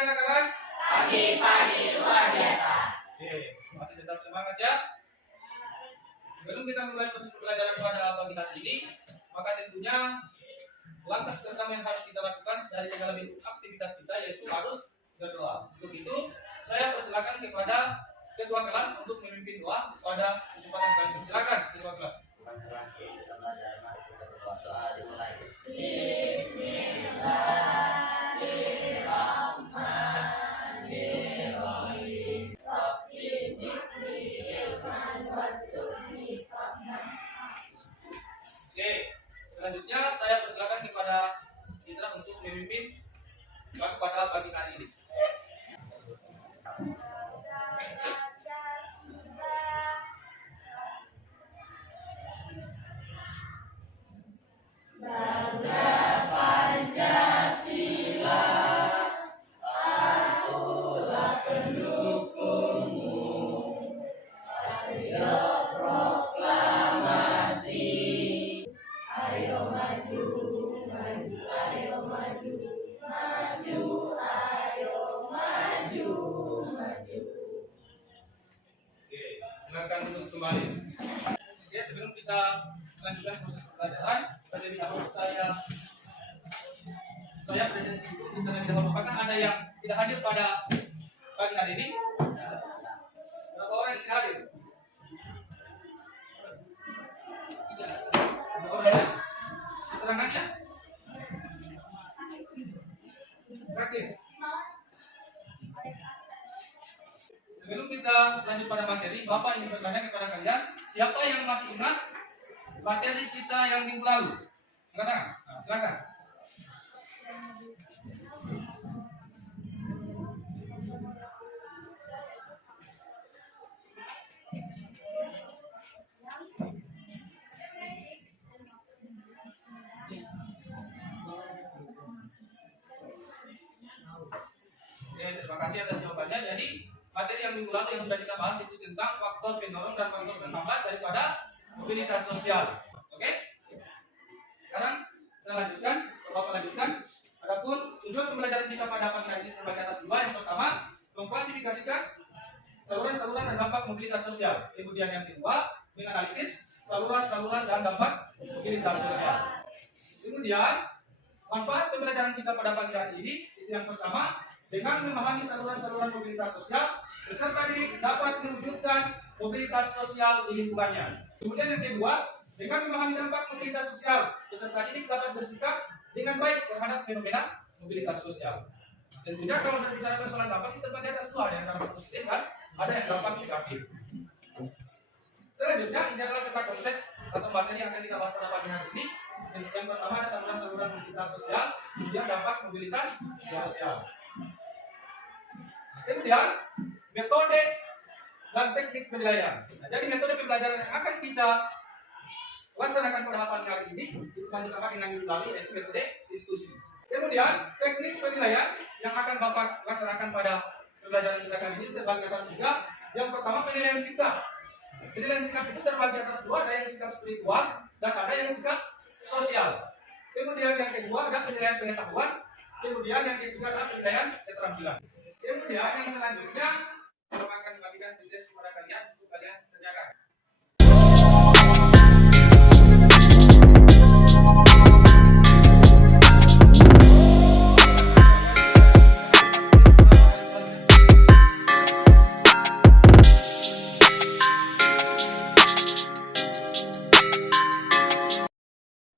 anak-anak? Pagi-pagi luar biasa. Oke, masih tetap semangat ya. Sebelum kita mulai proses pembelajaran pada pagi hari ini, maka tentunya langkah pertama yang harus kita lakukan dari segala bentuk aktivitas kita yaitu harus berdoa. Untuk itu, saya persilakan kepada ketua kelas untuk memimpin doa pada kesempatan kali ini. Silakan ketua kelas. Oke, selanjutnya saya persilakan kepada Indra untuk memimpin doa pada pagi hari ini. Silakan duduk kembali. Oke, sebelum kita lanjutkan proses pembelajaran, terlebih dahulu saya presentasi dulu untuk terlebih dahulu. Apakah ada yang tidak hadir pada pagi hari ini? Berapa orang yang tidak hadir? Berapa orang ya? Keterangannya? Sakit. Sebelum kita lanjut pada materi, Bapak ingin bertanya kepada kalian, siapa yang masih ingat materi kita yang minggu lalu? Angkat tangan. Nah, silakan. Oke, terima kasih atas jawabannya. Jadi materi yang minggu lalu yang sudah kita bahas itu tentang faktor pendorong dan faktor penghambat daripada mobilitas sosial. Oke? Sekarang saya lanjutkan, Bapak lanjutkan. Adapun tujuan pembelajaran kita pada pagi hari ini terbagi atas dua. Yang pertama, mengklasifikasikan saluran-saluran dan dampak mobilitas sosial. Kemudian yang kedua, menganalisis saluran-saluran dan dampak mobilitas sosial. Kemudian manfaat pembelajaran kita pada pagi hari ini itu yang pertama, dengan memahami saluran-saluran mobilitas sosial, peserta didik dapat mewujudkan mobilitas sosial di lingkungannya. Kemudian yang kedua, dengan memahami dampak mobilitas sosial, peserta didik dapat bersikap dengan baik terhadap fenomena mobilitas sosial. Tentunya kalau berbicara persoalan dampak itu terbagi atas dua, ada yang dampak positif dan ada yang dampak negatif. Selanjutnya, ini adalah peta konsep atau materi yang akan kita bahas pada pagi hari ini. Yang pertama ada saluran-saluran mobilitas sosial, kemudian dampak mobilitas sosial. Kemudian metode dan teknik penilaian. Nah, jadi metode pembelajaran yang akan kita laksanakan pada pagi hari ini itu masih sama dengan minggu lalu, yaitu metode diskusi. Kemudian teknik penilaian yang akan Bapak laksanakan pada pembelajaran kita kali ini terbagi atas tiga. Yang pertama penilaian sikap. Penilaian sikap itu terbagi atas dua, ada yang sikap spiritual dan ada yang sikap sosial. Kemudian yang kedua ada penilaian pengetahuan. Kemudian yang ketiga adalah penilaian keterampilan. Kemudian yang selanjutnya Bapak akan membagikan tugas kepada kalian untuk kalian kerjakan.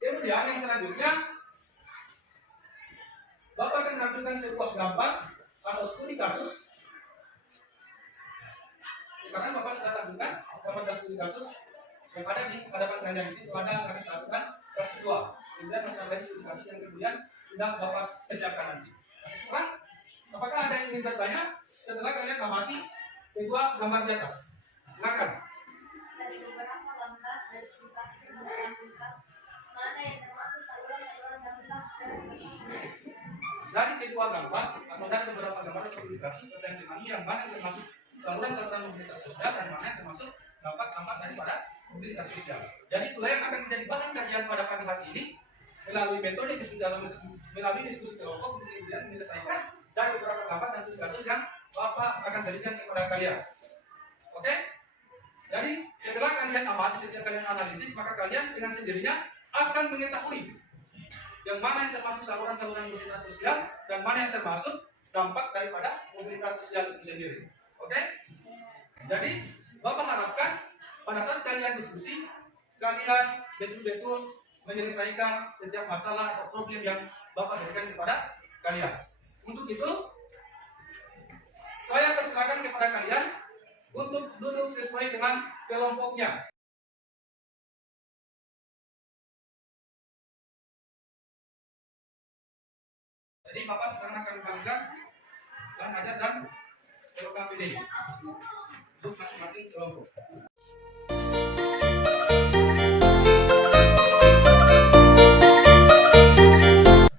Kemudian yang selanjutnya Bapak akan menampilkan sebuah gambar atau studi kasus. Sekarang Bapak sudah tampilkan gambar dan studi kasus yang ada di hadapan kalian. Di situ ada kasus 1 dan kasus 2. Kemudian masih ada studi kasus yang kemudian sudah Bapak persiapkan nanti. Masih kurang? Apakah ada yang ingin bertanya setelah kalian amati kedua gambar di atas? Silakan. Dari beberapa langkah dari studi kasus yang dilakukan, mana yang termasuk saluran-saluran dampak Dari kedua gambar atau dari beberapa gambar atau publikasi pertanyaan yang mana yang termasuk saluran-saluran mobilitas sosial dan mana yang termasuk dampak-dampak daripada mobilitas sosial. Jadi itulah yang akan menjadi bahan kajian pada pagi hari ini melalui metode diskusi kelompok untuk kemudian menyelesaikan dan beberapa gambar dan studi kasus yang Bapak akan berikan kepada kalian. Oke? Jadi setelah kalian amati, setelah kalian analisis, maka kalian dengan sendirinya akan mengetahui yang mana yang termasuk saluran-saluran mobilitas sosial dan mana yang termasuk dampak daripada mobilitas sosial itu sendiri. Oke? Jadi Bapak harapkan pada saat kalian diskusi, kalian betul-betul menyelesaikan setiap masalah atau problem yang Bapak berikan kepada kalian. Untuk itu, saya persilakan kepada kalian untuk duduk sesuai dengan kelompoknya. Jadi Bapak sekarang akan membagikan bahan ajar dan program ini untuk masing-masing kelompok.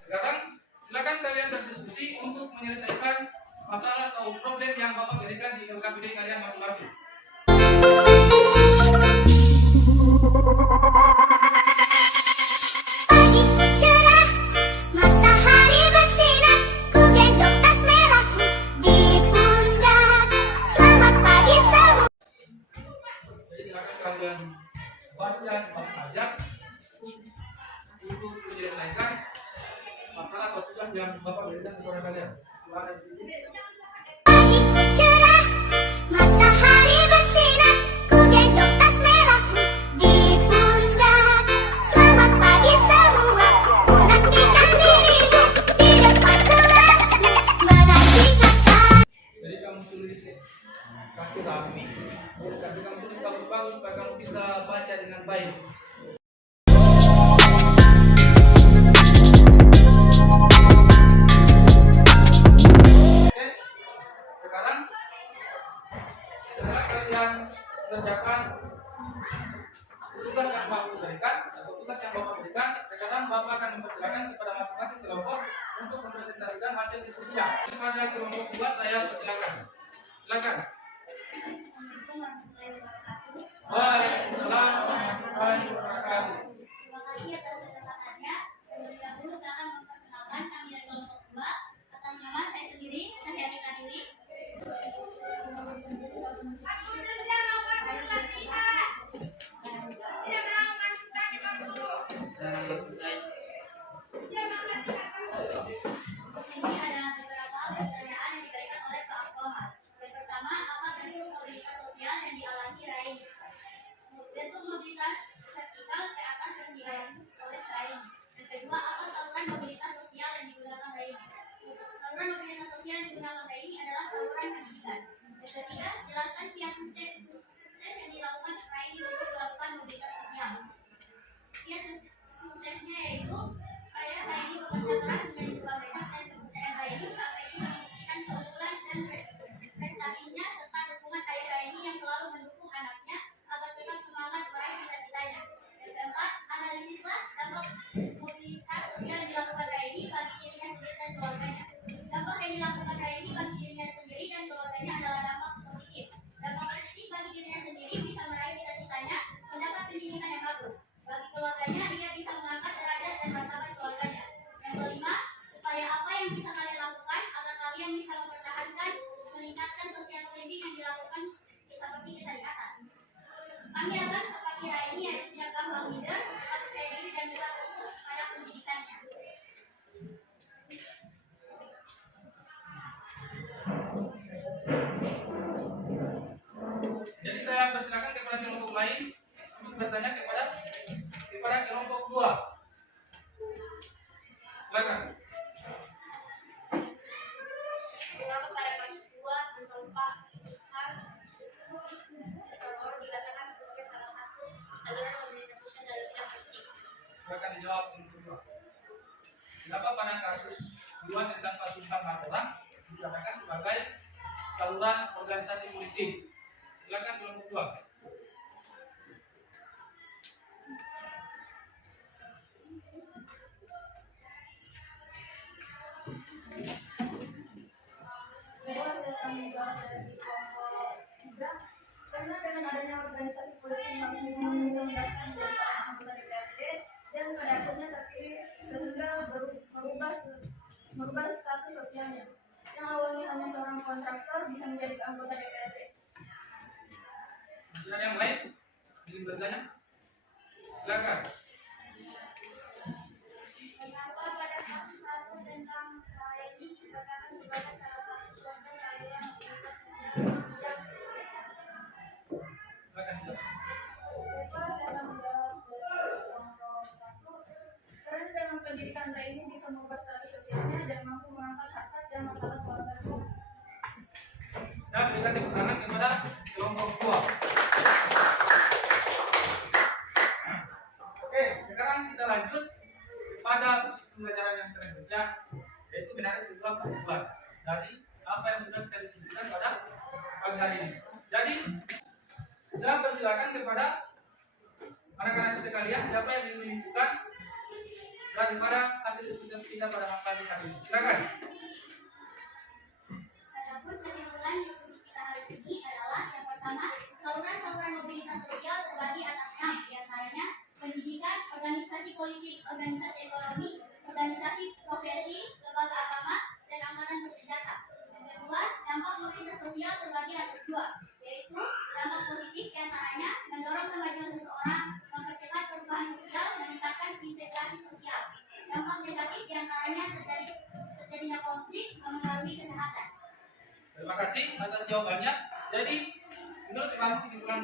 Sekarang silakan kalian berdiskusi untuk menyelesaikan masalah atau problem yang Bapak berikan di LKPD kalian masing-masing. Kalian baca bahan ajar untuk menyelesaikan masalah atau tugas yang Bapak berikan kepada kalian. Silakan di sini. Jadi kamu tulis kasih rapi, tapi kamu tulis bagus-bagus supaya kamu bisa baca dengan baik. Oke, sekarang setelah kalian kerjakan tugas yang Bapak berikan atau tugas yang Bapak berikan, sekarang Bapak akan mempersilakan kepada masing-masing kelompok untuk mempresentasikan hasil diskusinya. Kepada kelompok 2 saya persilakan. Silakan. Waalaikumsalam warahmatullahi wabarakatuh. Terima kasih atas kesempatannya. Terlebih dahulu saya akan memperkenalkan kami dari kelompok 2 atas nama saya sendiri, Cahyati Kadili. Ini ada beberapa pertanyaan yang diberikan oleh Pak Kohar. Yang pertama, apa bentuk mobilitas sosial yang dialami Raini? Bentuk mobilitas vertikal ke atas yang dialami oleh Raini. Yang kedua, apa saluran mobilitas sosial yang digunakan Raini? Saluran mobilitas sosial yang digunakan Raini adalah saluran pendidikan. Yang ketiga, jelaskan kiat sukses yang dilakukan Raini untuk melakukan mobilitas sosial. Kiat suksesnya yaitu Raini bekerja keras menjadi tukang becak dan kepercayaan Raini sampai bisa membuktikan keunggulan dan prestasinya serta dukungan ayah Raini yang selalu mendukung anaknya agar tetap semangat meraih cita-citanya. Yang keempat, analisislah dampak mobilitas sosial yang dilakukan Raini bagi dirinya sendiri dan keluarganya. Dampak yang dilakukan Raini bagi dirinya sendiri dan keluarganya adalah dampak positif. Dampak positif bagi dirinya sendiri bisa meraih cita-citanya, mendapat pendidikan yang bagus. Bagi keluarganya, dia bisa mengangkat derajat dan martabat keluarganya. Yang kelima, upaya apa yang bisa kalian lakukan agar kalian bisa mempertahankan, meningkatkan sosial climbing yang dilakukan seperti kisah di atas. Kami akan seperti Raini, yaitu tidak gampang minder, tetap percaya diri dan tetap fokus pada pendidikannya. Jadi saya persilakan kepada kelompok lain untuk bertanya kepada kelompok 2. Silakan. Mengapa pada kasus 2 tentang Pak Har dikatakan sebagai salah satu saluran mobilitas sosial dari bidang politik? Silakan dijawab kelompok 2. Kenapa pada kasus 2 tentang kasus hak orang dikatakan sebagai saluran organisasi politik? Silakan kelompok 2. Memang saya kami dari kelompok 3 karena dengan adanya organisasi politik maksimal bisa mendapatkan kebiasaan anggota DPRD dan pada akhirnya terpilih sehingga merubah status sosialnya. yang awalnya hanya seorang kontraktor bisa menjadi anggota DPRD. Masih ada yang lain? Ingin bertanya? Silakan. Mengapa pada kasus 1 tentang HRD dikatakan sebagai salah satu contoh saluran mobilitas sosial yang Silakan. Bapak, saya akan menjawab dari kelompok 1. Karena dengan pendidikan ini bisa mengubah status sosialnya dan mampu mengangkat harkat dan martabat keluarga. Nah, berikan tepuk tangan kepada kelompok 2. Oke, sekarang kita lanjut pada pembelajaran yang selanjutnya, yaitu menarik sebuah kesimpulan dari apa yang sudah kita diskusikan pada pagi hari ini. Jadi, saya persilakan kepada anak-anak sekalian siapa yang ingin menunjukkan daripada hasil diskusi kita pada pagi hari ini. Silakan. Adapun kesimpulan diskusi kita hari ini adalah yang pertama, saluran-saluran mobilitas sosial terbagi atas 6, diantaranya pendidikan, organisasi politik, organisasi ekonomi, organisasi profesi, lembaga agama, dan angkatan bersenjata. Yang kedua, dampak mobilitas sosial terbagi atas 2, yaitu dampak positif diantaranya mendorong kemajuan seseorang, mempercepat perubahan sosial, meningkatkan integrasi sosial. Dampak negatif diantaranya terjadinya konflik, mempengaruhi kesehatan. Terima kasih atas jawabannya. Jadi, menurut kamu kesimpulan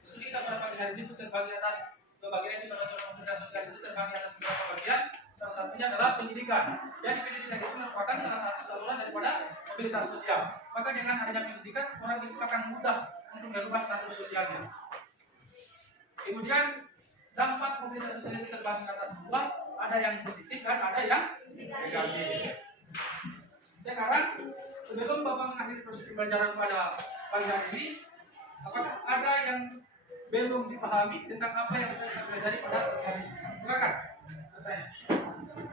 diskusi kita pada pagi hari ini itu terbagi atas dua bagian, yaitu saluran mobilitas sosial itu terbagi atas beberapa bagian. Salah satunya adalah pendidikan. Jadi pendidikan itu merupakan salah satu saluran daripada mobilitas sosial. Maka dengan adanya pendidikan, orang itu akan mudah untuk merubah status sosialnya. Kemudian dampak mobilitas sosial itu terbagi atas 2, ada yang positif dan ada yang negatif. Sekarang sebelum Bapak mengakhiri proses pembelajaran pada pagi hari ini, apakah ada yang belum dipahami tentang apa yang sudah kita pelajari pada pagi hari ini? Silakan. Bertanya.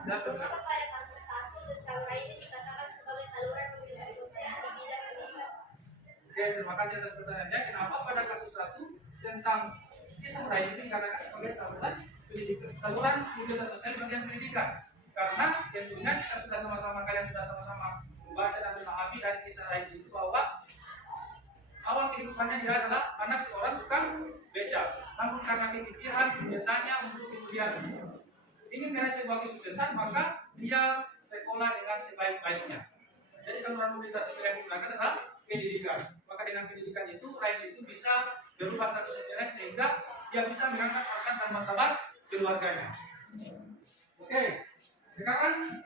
Mengapa pada kasus 1 tentang ini dikatakan sebagai saluran mobilitas sosial di bidang pendidikan? Oke, terima kasih atas pertanyaannya. Kenapa pada kasus 1 tentang isu ini dikatakan sebagai saluran pendidikan, saluran mobilitas sosial di bagian pendidikan? Karena tentunya kita sudah sama-sama, kalian sudah sama-sama membaca dan memahami dari kisah Raini itu bahwa awal kehidupannya dia adalah anak seorang tukang beca. Namun karena kegigihan bertanya untuk kemudian ingin meraih sebuah kesuksesan, maka dia sekolah dengan sebaik-baiknya. Jadi saluran mobilitas sosial yang digunakan adalah pendidikan. Maka dengan pendidikan itu Raini itu bisa berubah status sosialnya sehingga dia bisa mengangkat harkat dan martabat keluarganya. Oke, sekarang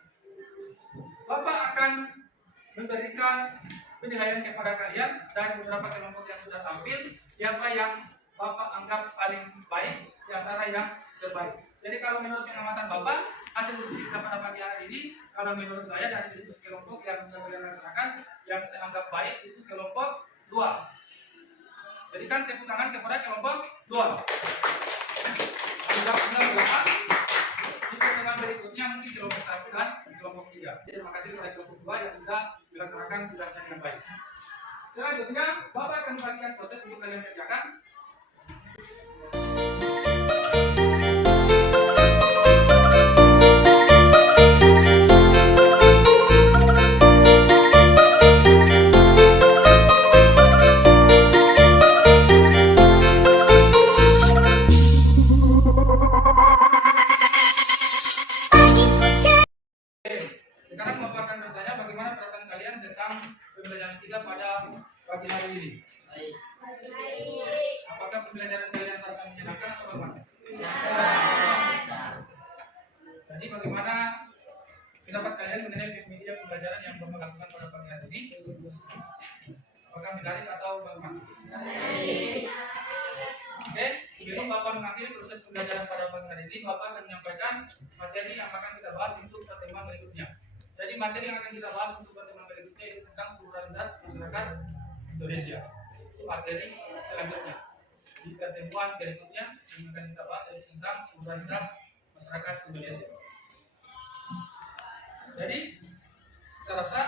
Bapak akan memberikan penilaian kepada kalian dari beberapa kelompok yang sudah tampil, siapa yang Bapak anggap paling baik di antara yang terbaik. Jadi kalau menurut pengamatan Bapak, hasil diskusi kita pada pagi hari ini, kalau menurut saya dari diskusi kelompok yang sudah kalian laksanakan, yang saya anggap baik itu kelompok 2. Berikan tepuk tangan kepada kelompok 2. Anggapnya berapa? Di pertemuan berikutnya mungkin kelompok 1 dan kelompok 3. Terima kasih kepada kelompok 2 yang sudah dilaksanakan tugasnya dengan baik. Selanjutnya, Bapak akan membagikan proses untuk kalian kerjakan. Sekarang Bapak akan bertanya bagaimana perasaan kalian tentang pembelajaran kita pada pagi hari ini. Apakah pembelajaran kalian terasa menyenangkan atau bagaimana? Jadi bagaimana pendapat kalian mengenai media pembelajaran yang Bapak lakukan pada pagi hari ini? Apakah menarik atau bagaimana? Oke, sebelum Bapak mengakhiri proses pembelajaran pada pagi hari ini, Bapak akan menyampaikan materi yang akan kita bahas untuk pertemuan berikutnya. Jadi materi yang akan kita bahas untuk pertemuan berikutnya itu tentang pluralitas masyarakat Indonesia. Itu materi selanjutnya. Di pertemuan berikutnya yang akan kita bahas yaitu tentang pluralitas masyarakat Indonesia. Jadi saya rasa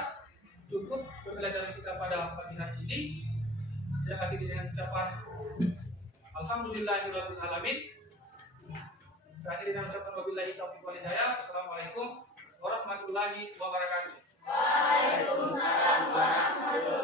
cukup pembelajaran kita pada pagi hari ini. Saya akhiri dengan ucapan Alhamdulillahirabbil alamin. Saya akhiri dengan ucapan wabillahi taufiq wal hidayah. Assalamualaikum warahmatullahi wabarakatuh. Waalaikumsalam warahmatullahi